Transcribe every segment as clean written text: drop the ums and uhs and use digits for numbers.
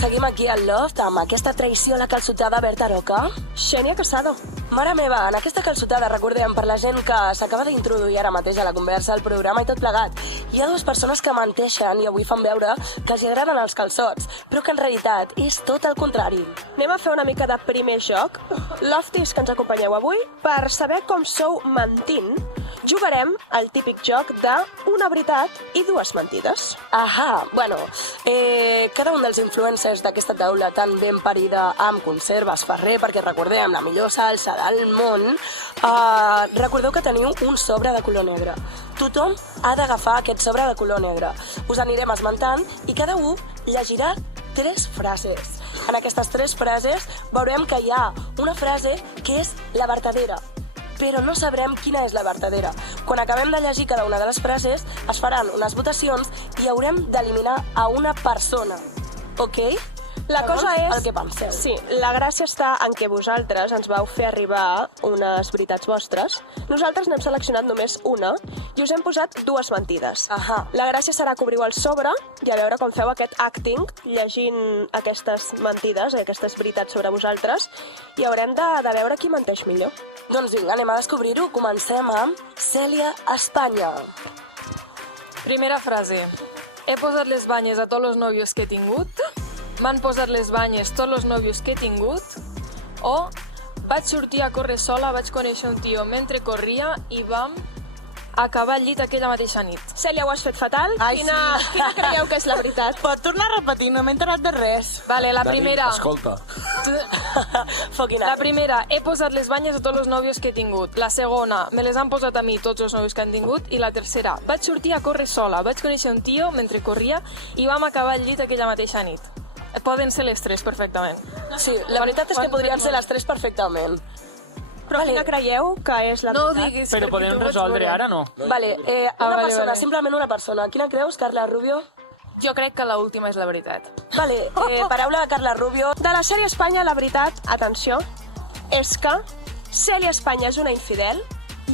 seguim aquí al Loft amb aquesta traïció a la calçotada Berta Roca. Xènia Casado. Mare meva, en aquesta calçotada, recordem, per la gent que s'acaba d'introduir ara mateix a la conversa, al programa i tot plegat, hi ha dues persones que menteixen i avui fan veure que els agraden els calçots, però que en realitat és tot el contrari. Anem a fer una mica de primer joc. Lofties que ens acompanyeu avui, per saber com sou mentint, jugarem al típic joc de una veritat i dues mentides. Ahà, bueno, cada un dels influencers d'aquesta taula tan ben parida amb conserves Ferrer, perquè recordem, la millor salsa del món, recordeu que teniu un sobre de color negre. Tothom ha d'agafar aquest sobre de color negre. Us anirem esmentant i cada un llegirà 3 frases. En aquestes 3 frases veurem que hi ha una frase que és la vertadera, però no sabrem quina és la vertadera. Quan acabem de llegir cada una de les frases, es faran unes votacions i haurem d'eliminar a una persona. Ok? La cosa és... el que penseu. Sí, la gràcia està en que vosaltres ens vau fer arribar unes veritats vostres. Nosaltres n'hem seleccionat només una i us hem posat 2 mentides. Ahà. La gràcia serà que obriu el sobre i a veure com feu aquest acting llegint aquestes mentides, aquestes veritats sobre vosaltres, i haurem de veure qui menteix millor. Doncs vinga, anem a descobrir-ho. Comencem amb Cèlia Espanya. Primera frase. He posat les banyes a tots els nòvios que he tingut. M'han posat les banyes tots els nòvios que he tingut. O vaig sortir a córrer sola, vaig conèixer un tio mentre corria i vam acabar al llit aquella mateixa nit. Cèlia, ho has fet fatal. Ai, Quina creieu que és la veritat? Pot tornar a repetir, no m'he enterat de res. Vale, la primera. Escolta. Foquina. La primera, he posat les banyes a tots els nòvios que he tingut. La segona, me les han posat a mi tots els nòvios que han tingut. I la tercera, vaig sortir a córrer sola, vaig conèixer un tio mentre corria i vam acabar al llit aquella mateixa nit. Poden ser les 3 perfectament. Sí, la veritat és que podrien ser les 3 perfectament. Però quina creieu que és la No ho veritat? diguis. Però perquè podem tu pots resoldre veure. ara, no? Vale, una vale, persona, vale. simplement una persona. Quina creus, Carla Rubio? Jo crec que l'última és la veritat. Vale, paraula de Carla Rubio. De la sèrie Espanya, la veritat, atenció, és que Cèlia Espanya és una infidel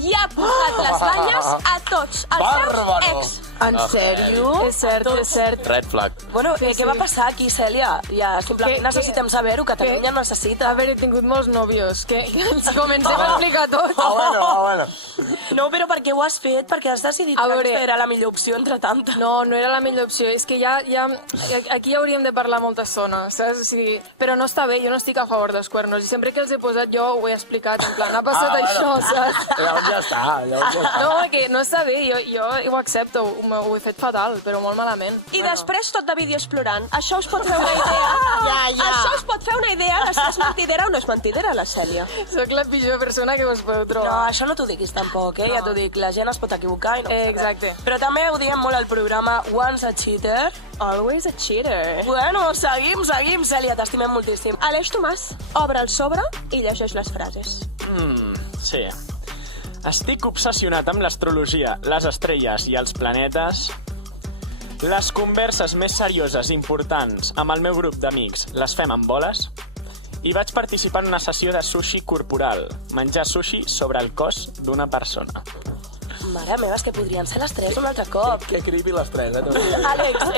i ha posat les banyes a tots els seus Bàrbaro. ex. En sèrio? És cert, és cert. Red flag. Bueno, Sí, què sí. va passar aquí, Cèlia? Ja, simplement Que- necessitem saber-ho, Catalunya que- necessita. Haver tingut molts nòvios, que ens comencem a explicar tot. bueno. No, però per què ho has fet? Perquè has decidit A que veure- aquesta era la millor opció entre tantes. No, no era la millor opció. És que ja aquí hauríem de parlar molta estona, saps? O sigui, però no està bé, jo no estic a favor dels cuernos. I sempre que els he posat jo ho he explicat, en plan, ha passat això, saps? Llavors ja està. No, que no està bé, jo ho accepto, ho he fet fatal, però molt malament. I després tot de vídeo explorant. Això us pot fer una idea. Ja. Això us pot fer una idea de si és mentidera o no és mentidera, la Cèlia. Soc la pitjor persona que us podeu No, trobar. això no t'ho diguis tampoc, eh? Ja t'ho dic, la gent es pot equivocar i no passa res. Exacte. Però també ho diem molt al programa Once a Cheater. Always a cheater. Bueno, seguim, Cèlia, t'estimem moltíssim. Aleix Tomàs obre el sobre i llegeix les frases. Sí. Estic obsessionat amb l'astrologia, les estrelles i els planetes. Les converses més serioses i importants amb el meu grup d'amics les fem amb boles. I vaig participar en una sessió de sushi corporal, menjar sushi sobre el cos d'una persona. Mare meva, és que podrien ser les 3 un altre cop. Que creepy les 3, Àlex,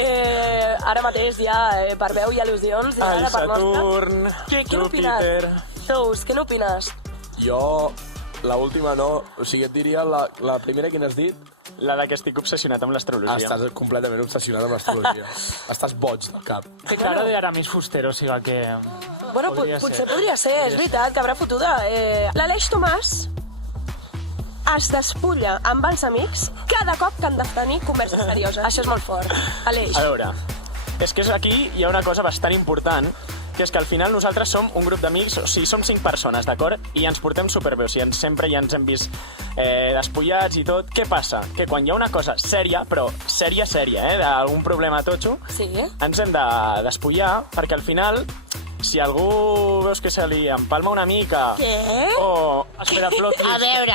ara mateix ja per veu i al·lusions, ja Ai, de part nostra. Saturn, Què tu, n'opines? Peter. Tous, què n'opines? Jo, la última no. O sigui, et diria la primera que n'has dit. La de que estic obsessionat amb l'astrologia. Estàs completament obsessionat amb l'astrologia. Estàs boig del cap. Té cara de Aramis Fuster, o sigui que... Bueno, Podria potser ser. podria ser, és veritat, cabra fotuda. L'Aleix Tomàs es despulla amb els amics cada cop que han de tenir converses serioses. Això és molt fort. Aleix. A veure, és que aquí hi ha una cosa bastant important, que és que al final nosaltres som un grup d'amics, o sigui, som 5 persones, d'acord? I ens portem superbé, o sigui, sempre ja ens hem vist despullats i tot. Què passa? Que quan hi ha una cosa sèria, però sèria, d'algun problema totxo, Sí? ens hem de despullar, perquè al final, si algú veus que se li empalma una mica... Què? O... Espera, plot twist. A veure.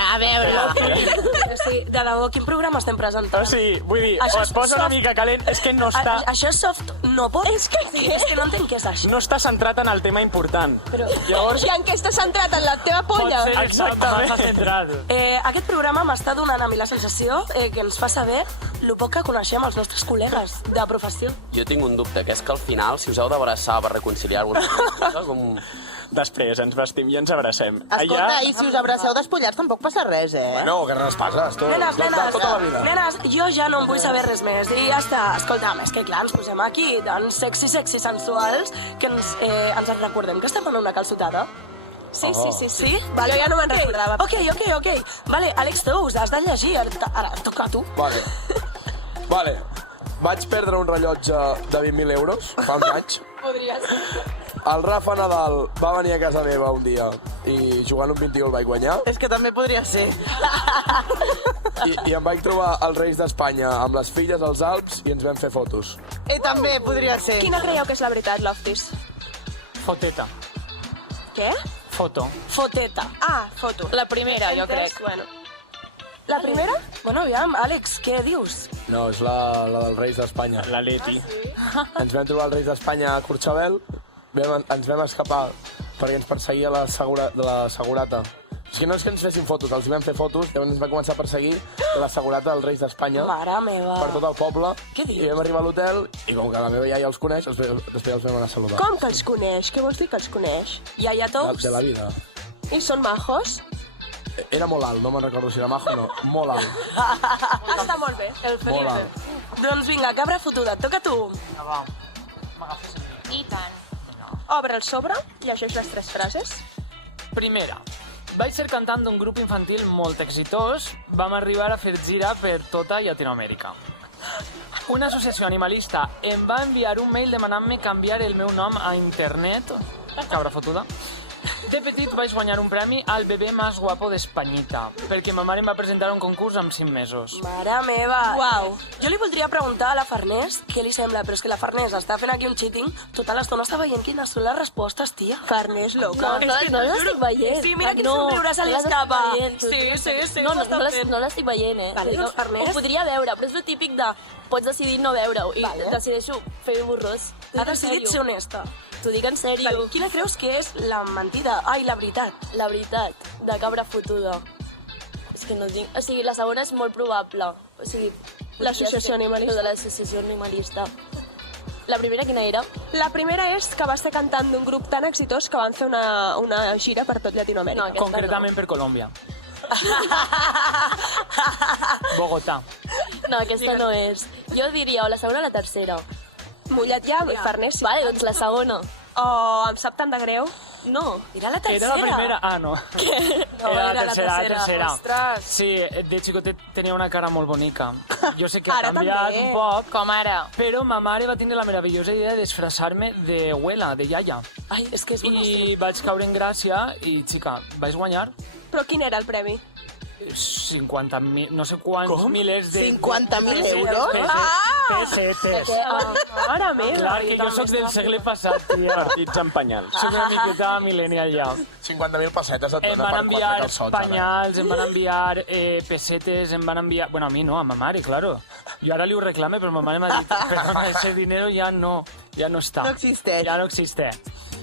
Sí, de debò, quin programa estem presentant? O sigui, vull dir, Això o és es posa una soft. mica calent, és que no està... Això és soft no pot? És que no entenc què és això. No està centrat en el tema important. Però, Llavors, I en què estàs centrat? En la teva polla? exactament. aquest programa m'està donant a mi la sensació que ens fa saber lo poc que coneixem els nostres col·legues de professió. Jo tinc un dubte, que és que al final, si us heu d'abraçar per reconciliar-vos, com... Després ens vestim i ens abracem. Escolta, i si us abraceu despullats tampoc passa res, No, que res passa, Nenes, tota la vida. nenes, jo ja no en vull saber res més. I ja està. Escolta'm, és que clar, ens posem aquí tan sexy, sensuals, que ens recordem que estem en una calçotada. Sí. Sí? Jo ja no me'n recordava. Ok. Vale, Àlex Tous, has de llegir. Ara, toca a tu. Vale. Vaig perdre un rellotge de 20.000 euros fa uns anys. Podria ser. El Rafa Nadal va venir a casa meva un dia i jugant un 21 el vaig guanyar. És que també podria ser. I em vaig trobar els Reis d'Espanya amb les filles als Alps i ens vam fer fotos. I també podria ser. Quina creieu que és la veritat, Loftis? Foteta. Què? Foto. Foteta. Ah, foto. La primera, jo crec. Bueno. La primera? Bueno, aviam, Àlex, què dius? No, és la dels Reis d'Espanya. La Leti. Ens vam trobar els Reis d'Espanya a Courchevel, ens vam escapar perquè ens perseguia la segurata. És que no és que ens fessin fotos, els vam fer fotos, llavors ens va començar a perseguir la segurata dels Reis d'Espanya Mare meva. per tot el poble. Què dius? I vam arribar a l'hotel i com que la meva iaia els coneix, després els vam anar a saludar. Com que els coneix? Què vols dir que els coneix? Iaia Tous? De la vida. I són majos? Era molt alt, no me'n recordo si era majo o no. Molt alt. Està molt bé. El Molt Felipe. alt. Doncs vinga, cabra fotuda, toca tu. I tant. Obre el sobre, llegeix les 3 frases. Primera. Vaig ser cantant d'un grup infantil molt exitós. Vam arribar a fer gira per tota Llatinoamèrica. Una associació animalista em va enviar un mail demanant-me canviar el meu nom a internet. Cabra fotuda. De petit vaig guanyar un premi al bebè més guapo d'Espanyita, perquè ma mare em va presentar a un concurs amb 5 mesos. Mare meva. Uau. Jo li voldria preguntar a la Farners què li sembla, però és que la Farners està fent aquí un cheating, tota l'estona està veient quines són les respostes, tia. Farners loca. No l'estic veient. Sí, mira quin no, somriure se li no l'estic escapa. veient. Sí, No, ho està fent. no l'estic veient, Vale, doncs, Farners. Ho podria veure, però és el típic de pots decidir no veure-ho i Vale. decideixo fer borrós. Ha decidit ser honesta. T'ho dic en sèrio. Vale, quina creus que és la mentida? Ai, la veritat. La veritat, de cabra fotuda. És que no tinc... O sigui, la segona és molt probable. O sigui... L'associació animalista. De l'associació animalista. La primera quina era? La primera és que va ser cantant d'un grup tan exitós que van fer una gira per tot Llatinoamèrica. No, aquesta Concretament per Colòmbia. Bogotà. No, aquesta no és. Jo diria o la segona o la tercera. Mullat ja, Farners, sí. Vale, doncs la segona. Oh, em sap tant de greu. No. Era la Era tercera. la primera? Ah, no. No, Era era la tercera. Ostres. Sí, de xicotet tenia una cara molt bonica. Jo sé que ha Ara canviat també. un poc, Com ara. però ma mare va tenir la meravellosa idea de disfressar-me de abuela, de iaia. Ai, és que és bon I vaig caure en gràcia i, xica, vaig guanyar Però quin era el premi? 50.000, no sé quants milers de... 50.000 euros? Pessetes. Mare meva. Clar, que jo sóc del segle passat, tia. Partits en penyals. Soc una miqueta millennial ja. 50.000 pessetes et Em donen van per enviar 4 calçots, ara. pañals, em van enviar pessetes, em van enviar... Bueno, a mi no, a ma mare, claro. Jo ara li ho reclame, però ma mare m'ha dit perdona, ese dinero ya no està. No existeix. Ja no existeix.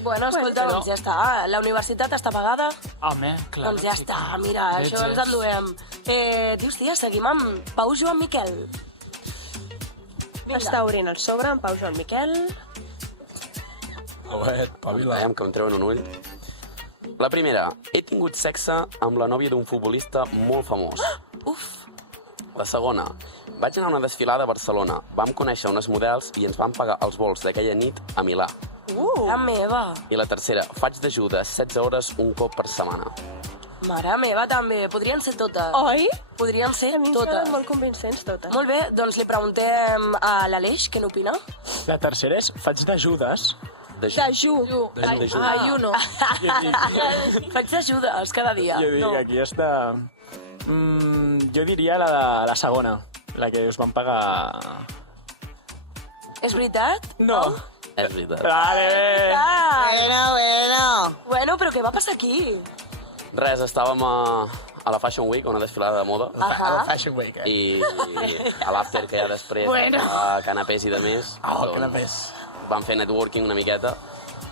Bueno, escolta, Però- doncs ja està. La universitat està pagada. Home, clar. Doncs ja està, mira, això ens enduem. Dius, tia, seguim amb Pau Joan Miquel. Està obrint el sobre, en Pau Joan Miquel. Joder, pavila. Veiem que em treuen un ull. La primera, he tingut sexe amb la nòvia d'un futbolista molt famós. Uf, La segona, vaig anar a una desfilada a Barcelona. Vam conèixer unes models i ens van pagar els vols d'aquella nit a Milà. mare meva. I la tercera, faig d'ajuda 16 hores un cop per setmana. Mare meva, també. Podrien ser totes. Oi? Podrien ser A mi em totes. semblen molt convincents, totes. Molt bé, doncs li preguntem a l'Aleix què n'opina. La tercera és faig d'ajudes. Dejú. Ayuno. Faig ajudes cada dia. Jo diria aquí està... jo diria la segona, la que us van pagar... És veritat? No. És veritat. Vale, bé. Ah, Bueno. bueno, però què va passar aquí? Res, estàvem a la Fashion Week, una desfilada de moda, El Fashion Week, i a l'after que hi ha després, canapés i de més, canapés. vam fer networking una miqueta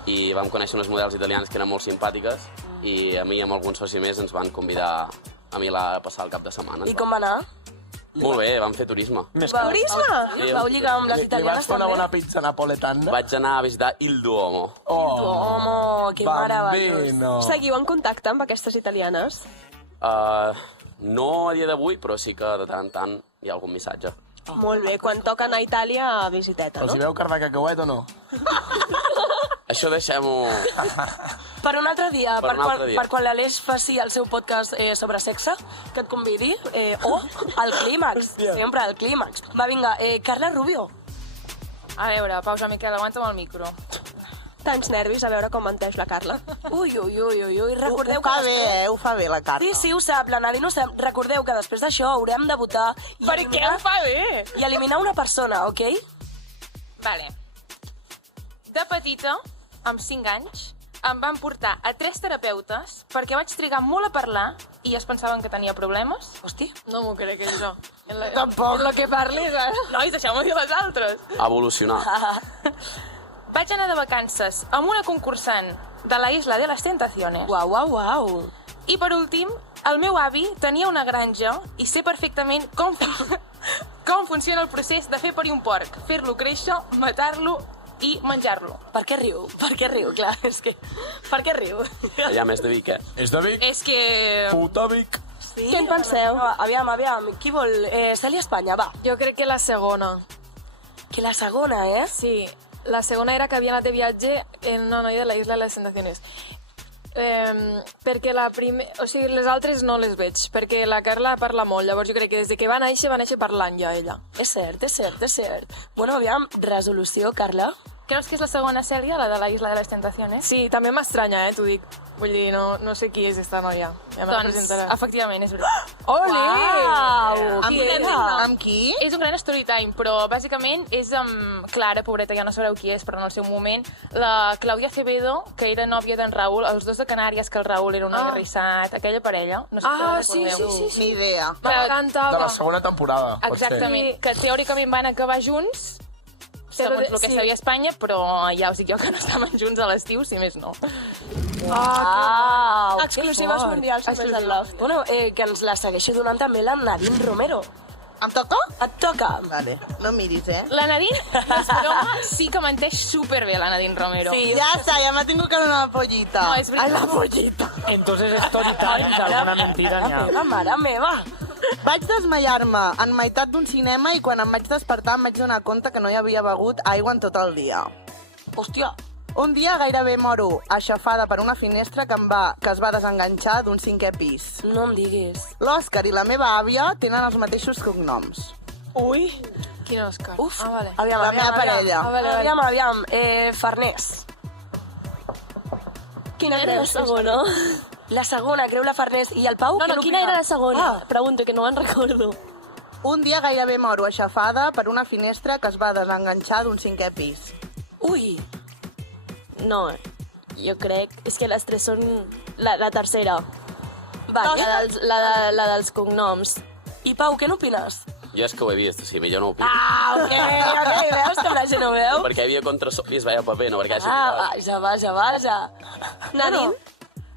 i vam conèixer unes models italianes que eren molt simpàtiques i a mi i amb algun soci més ens van convidar a Milà a passar el cap de setmana. I com va anar? Molt bé, vam fer turisme. Turisme? Vau lligar amb les Li vas italianes fer una també? bona pizza napoletana? Vaig anar a visitar Il Duomo. Home, que meravellós. Bambino. Seguiu en contacte amb aquestes italianes? No a dia d'avui, però sí que de tant en tant hi ha algun missatge. Molt bé, quan toca anar a Itàlia, visiteta, Els no? hi veu carn de cacauet o no? Això deixem-ho... Per un altre dia, Per un altre dia. per quan l'Aleix faci el seu podcast sobre sexe, que et convidi, o al clímax, sempre al clímax. Va, vinga, Carla Rubio. A veure, pausa, Miquel, aguanta'm el micro. Tants nervis a veure com menteix la Carla. Ui, recordeu Ho fa que bé, després... ho fa bé, la Carla. Sí, ho sap, la Nadine ho sap. Recordeu que després d'això haurem de votar i Per què ho fa bé? i eliminar una persona, ok? Vale. De petita, amb 5 anys, em van portar a 3 terapeutes perquè vaig trigar molt a parlar i es pensaven que tenia problemes. Hosti. No m'ho crec, això. Tampoc. En lo que parlis, Nois, deixeu-me dir les altres. Evolucionar. Vaig anar de vacances amb una concursant de la Isla de las Tentaciones. Uau. I per últim, el meu avi tenia una granja i sé perfectament com funciona el procés de fer parir un porc, fer-lo créixer, matar-lo i menjar-lo. Per què riu? Clar, és que... Per què riu? Allà més de Vic, És de Vic? És que... Puta Vic. Sí? Què en penseu? Aviam, qui vol? Cèlia Espanya, va. Jo crec que la segona. Que la segona, eh? Sí, la segona era que havia anat de viatge en una noia de la Isla de les Tentaciones. Perquè o sigui, les altres no les veig, perquè la Carla parla molt, llavors jo crec que des de que va néixer parlant ja, ella. És cert. Bueno, aviam, resolució, Carla. Creus que és la segona Cèlia, la de la Isla de les Tentaciones? Sí, també m'estranya, t'ho dic. Vull dir, no sé qui és esta noia. Ja me la presentarà. Efectivament, és veritat. Ole! Amb qui? És un gran story time, però bàsicament és amb Clara, pobreta, ja no sabreu qui és, però en el seu moment, la Clàudia Acevedo, que era nòvia d'en Raül, els dos de Canàries, que el Raül era un aguerrissat, aquella parella, no sé si la recordeu. Ni idea. De la segona temporada, pot ser. Exactament, que teòricament van acabar junts, segons el que sabia Espanya, però ja us dic jo que no estaven junts a l'estiu, si més no. Exclusives mundials només del Love. Bueno, que ens la segueixi donant també la Nadine Romero. Em toca? Et toca. Vale, no miris, La Nadine, no és broma, sí que menteix superbé la Nadine Romero. Sí, Ja està, ja m'ha tingut que donar la pollita. No, és veritat. la pollita. Entonces story time, que alguna mentira n'hi ha. La mare meva. Vaig desmaiar-me en meitat d'un cinema i quan em vaig despertar em vaig donar compte que no hi havia begut aigua en tot el dia. Hòstia. Un dia gairebé moro aixafada per una finestra que es va desenganxar d'un 5è pis. No em diguis. L'Òscar i la meva àvia tenen els mateixos cognoms. Ui, Quin Òscar? Uf. Vale. Aviam, La meva parella. Aviam. Farners. Quina era la segona? La segona, creu la Farners. I el Pau? No, què quina n'opina? era la segona? Ah, Pregunto, que no me'n recordo. Un dia gairebé moro aixafada per una finestra que es va desenganxar d'un 5è pis. ui. No, jo crec... És que les tres són la tercera. Vale. La dels cognoms. I Pau, què n'opines? Jo és que ho he vist, o sigui, millor no ho opino. Ok, veus que la gent ho veu? Perquè hi havia contrasol i es veia paper, no perquè hagi... Vaja. Nadine,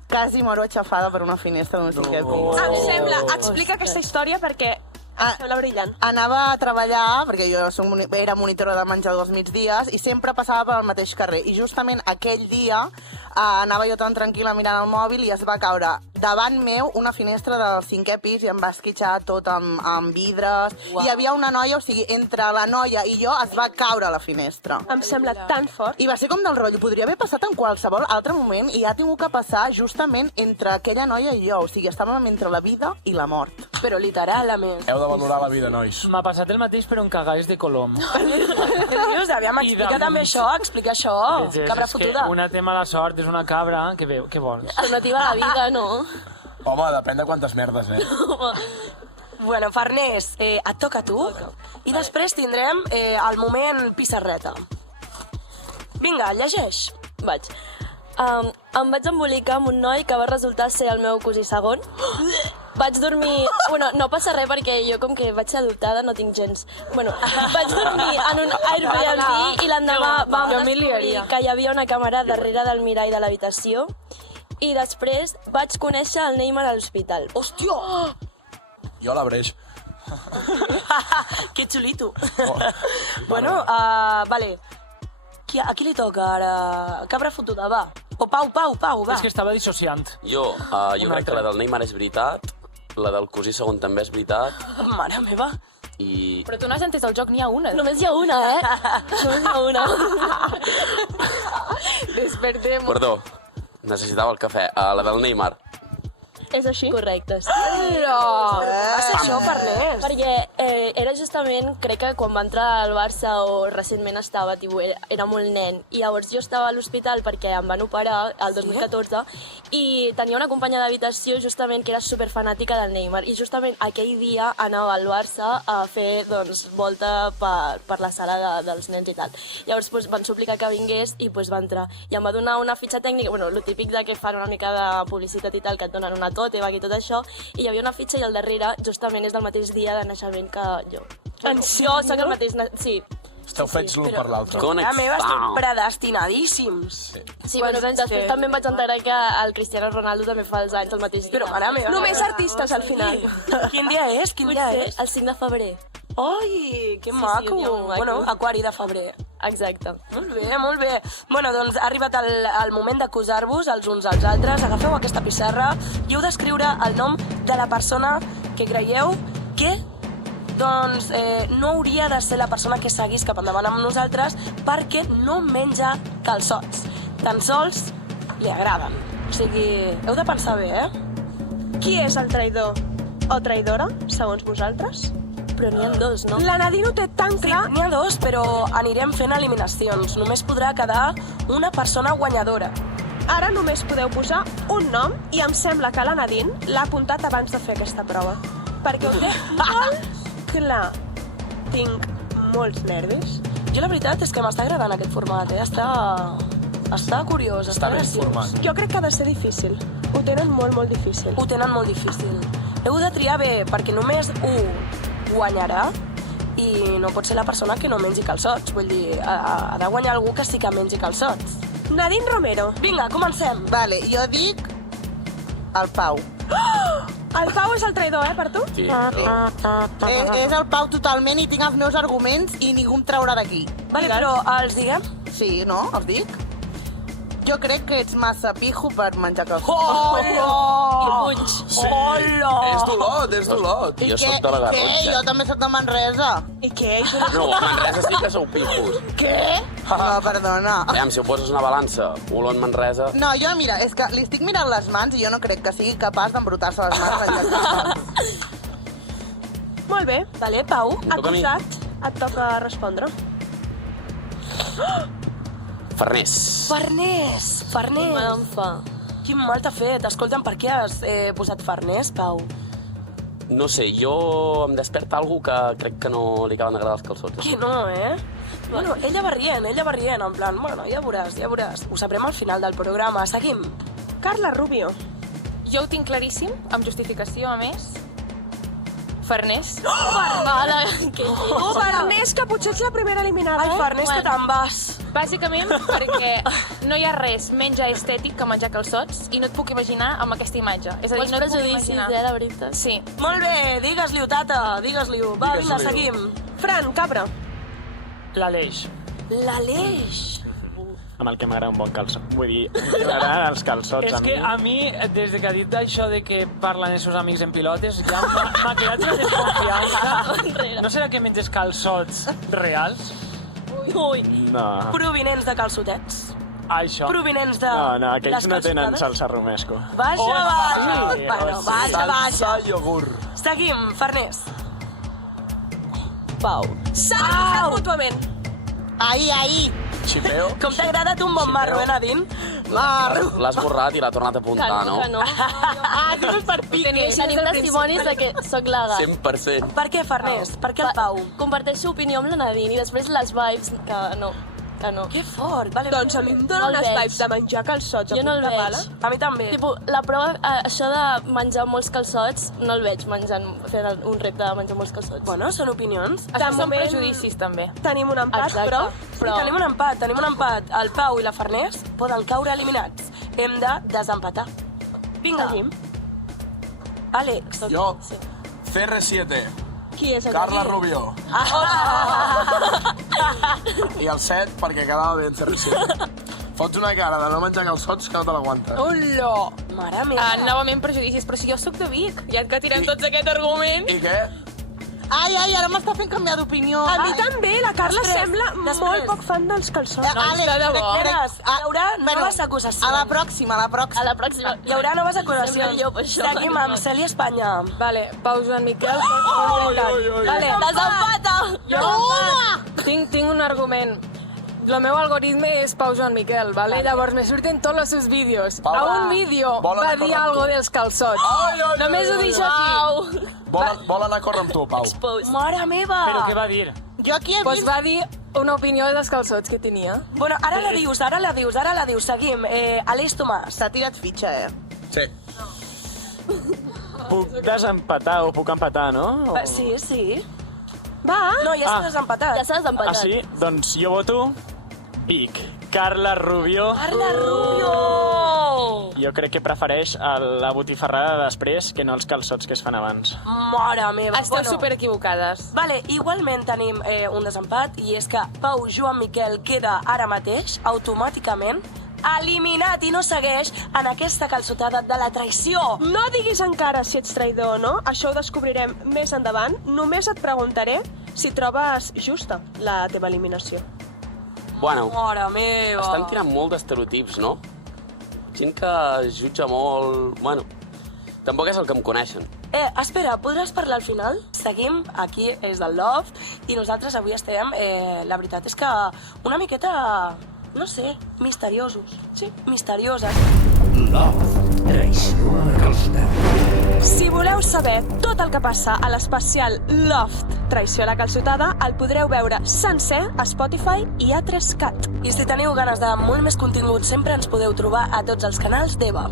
Quasi moro aixafada per una finestra d'un 5è pis. em sembla... Explica aquesta història perquè em sembla brillant. Anava a treballar, perquè jo era monitora de menjador als migdies, i sempre passava per al mateix carrer. I justament aquell dia anava jo tan tranquil·la mirant el mòbil i es va caure davant meu una finestra del 5è pis i em va esquitxar tot amb vidres. Uau. Hi havia una noia, o sigui, entre la noia i jo es va caure a la finestra. Em sembla tan fort. I va ser com del rotllo, podria haver passat en qualsevol altre moment i ha tingut que passar justament entre aquella noia i jo. O sigui, estàvem entre la vida i la mort. Però literal, a més. Heu de valorar la vida, nois. M'ha passat el mateix, però en cagais de colom. Què dius? Aviam, explica també això, explica això. Cabra És fotuda. que una té mala sort, és una cabra, què vols? Alternativa a la vida, no? Home, depèn de quantes merdes, Bueno, Farners, et toca a tu. I després tindrem el moment pissarreta. Vinga, llegeix. Vaig. Em vaig embolicar amb un noi que va resultar ser el meu cosí segon. Vaig dormir... Bueno, no passa res perquè jo, com que vaig ser adoptada, no tinc gens. Bueno, vaig dormir en un Airbnb i l'endemà vam descobrir que hi havia una càmera darrere del mirall de l'habitació i després vaig conèixer el Neymar a l'hospital. Hòstia! Jo la breix. Que xulito. Bueno, vale. A qui li toca ara? Cabra fotuda, va. O Pau, va. És que estava dissociant. Jo crec que la del Neymar és veritat, la del cosí segon també és veritat, Mare meva. i... Però tu no has entès el joc, n'hi ha una. Només hi ha una, Només hi ha una. Despertem. Perdó, necessitava el cafè. La del Neymar. És així? Correcte, sí. Va ser això, Farners. Perquè era justament, crec que quan va entrar al Barça o recentment estava, era molt nen. I llavors jo estava a l'hospital perquè em van operar el 2014 i tenia una companya d'habitació justament que era superfanàtica del Neymar. I justament aquell dia anava al Barça a fer volta per la sala dels nens i tal. Llavors van suplicar que vingués i va entrar. I em va donar una fitxa tècnica, el típic de que fan una mica de publicitat i tal, que et donen una tòteva i tot això, i hi havia una fitxa i al darrere justament és del mateix dia de naixement que jo. Jo soc el mateix... Sí. Esteu fets l'un per l'altre. Mare meva, estem predestinadíssims. Sí, però després també em vaig enterar que el Cristiano Ronaldo també fa els anys el mateix dia. Però, mare meva... Només artistes, al final. Quin dia és? El 5 de febrer. Ai, que maco. un dia molt maco. Bueno, aquari de febrer. Exacte. Molt bé. Bueno, doncs ha arribat el moment d'acusar-vos els uns als altres. Agafeu aquesta pissarra i heu d'escriure el nom de la persona que creieu que no hauria de ser la persona que seguís cap endavant amb nosaltres perquè no menja calçots. Tan sols li agraden. O sigui, heu de pensar bé, Qui és el traïdor o traïdora, segons vosaltres? Però n'hi ha dos, no? La Nadine ho té tan clar... N'hi ha dos, però anirem fent eliminacions. Només podrà quedar una persona guanyadora. Ara només podeu posar un nom i em sembla que la Nadine l'ha apuntat abans de fer aquesta prova. Perquè ho té molt clar. Tinc molts nervis. Jo la veritat és que m'està agradant aquest format, Està curiós, Està ben graciós. format. Jo crec que ha de ser difícil. Ho tenen molt difícil. Ho tenen molt difícil. Heu de triar bé, perquè només un guanyarà i no pot ser la persona que no mengi calçots. Vull dir, ha de guanyar algú que sí que mengi calçots. Nadine Romero. Vinga, comencem. Vale, jo dic el Pau. El Pau és el traïdor, per tu? Sí. És el Pau totalment i tinc els meus arguments i ningú em traurà d'aquí. Vale, però els diguem? Sí, no? Els dic? Jo crec que ets massa pijo per menjar calçots. Hola! Hola! És dolot. Jo soc de la Què? Garrotxa. Jo també soc de Manresa. I què? No, a Manresa sí que sou pijos. Què? No, perdona. Si ho poses una balança, olor en Manresa... No, jo, mira, és que li estic mirant les mans i jo no crec que sigui capaç d'embrutar-se les mans menjant calçots. Molt bé. Vale, Pau. toca a mi. Acusat, et toca respondre. Farners. Farners. Mal em fa. Quin mal t'ha fet. Escolta'm, per què has posat Farners, Pau? No sé, jo em desperta algú que crec que no li acaben d'agradar els calçots. Que no, Bueno, ella va rient, en plan, bueno, ja veuràs. Ho sabrem al final del programa. Seguim. Carla Rubio. Jo ho tinc claríssim, amb justificació, a més. Farners. Farners, que potser ets la primera eliminada. Ai, Farners, que te'n vas. Bàsicament perquè no hi ha res menys estètic que menjar calçots i no et puc imaginar amb aquesta imatge. És a dir, Molts no et puc prejudicis, imaginar. la veritat. Sí. Molt bé, digues-li-ho, tata, digues-li-ho. Va, vinga, seguim. Fran, cabra. L'Aleix. L'Aleix. Amb el que m'agrada un bon calçot. Vull dir, m'agraden els calçots És a mi. que a mi, des de que ha dit això de que parlen els seus amics en pilotes, ja m'ha quedat una desconfiança. No serà que menges calçots reals? Ui. No. Provinents de calçotets. Això. Provinents de No, aquells les no tenen calçotades. salsa romesco. Vaja. sí, Bueno, sí. vaja. iogurt. Seguim, Farners. Pau. S'han acusat mútuament. Ahí. Xipeo. Com t'ha agradat un bon marro, Nadine? L'has borrat i l'ha tornat a apuntar, no? Que no. Digues per pique. Tenim testimonis de que sóc legal. 100%. Per què, Farners? Per què el Pau? Comparteixo opinió amb la Nadine i després les vibes que no. Que fort. Vale, Doncs a mi em donen No el unes veig. vibes de menjar calçots. Jo no el a punta veig. pala. A mi també. Tipo, la prova, això de menjar molts calçots, no el veig fent un repte de menjar molts calçots. Bueno, són opinions. Això són moment- prejudicis, també. Tenim un empat, Exacte. però... Tenim un empat. El Pau i la Farners poden caure eliminats. Hem de desempatar. Vinga. Seguim. Àlex. Jo, CR7. Qui és el Carla d'aquí? Rubio. I el 7 perquè quedava bé en servici. Fots una cara de no menjar calçots que no te l'aguantes. Ullo! Mare meva. Novament prejudicis, però si jo sóc de Vic, ja que tirem tots aquest argument... I què? Ai, ara m'està fent canviar d'opinió. A mi també, la Carla sembla molt poc fan dels calçons. Àlex, de debò. Hi haurà noves acusacions. A la pròxima, a la pròxima. A la pròxima. Hi haurà noves acusacions. Sempre jo, per això. Seguim amb Cèlia Espanya. Vale, Pau Joan Miquel... Vale, Desempata! jo tinc un argument. El meu algoritme és Pau Joan Miquel, vale? Llavors me surten tots els seus vídeos. Pau, A un vídeo vol va anar dir a córrer amb algo tu. dels calçots. Només ho deixo aquí. Vol anar a córrer amb tu, Pau. Mare meva! Però què va dir? Jo aquí he Pues vist... va dir una opinió dels calçots que tenia. Bueno, ara la dius. Seguim. Aleix Tomàs. S'ha tirat fitxa, Sí. Puc desempatar o puc empatar, no? Sí. Va, No, ja s'ha desempatat. Ja s'ha desempatat. Ah, sí? Doncs jo voto Vic. Carla Rubio. Carla Rubio! Jo crec que prefereix la botifarrada de després que no els calçots que es fan abans. Mare meva. Esteu super equivocades. Vale, igualment tenim un desempat i és que Pau Joan Miquel queda ara mateix, automàticament, eliminat i no segueix en aquesta calçotada de la traïció. no diguis encara si ets traïdor o no, això ho descobrirem més endavant. Només et preguntaré si trobes justa la teva eliminació. Bueno, Mare meva. estan tirant molt d'estereotips, no? Gent que jutja molt... Bueno, tampoc és el que em coneixen. Espera, podràs parlar al final? Seguim, aquí és del Loft, i nosaltres avui estem, la veritat és que una miqueta, no sé, misteriosos. Sí, misterioses. Si voleu saber tot el que passa a l'especial Loft Traïció a la calçotada, el podreu veure sencer a Spotify i a 3CAT. I si teniu ganes de molt més contingut, sempre ens podeu trobar a tots els canals d'Eva.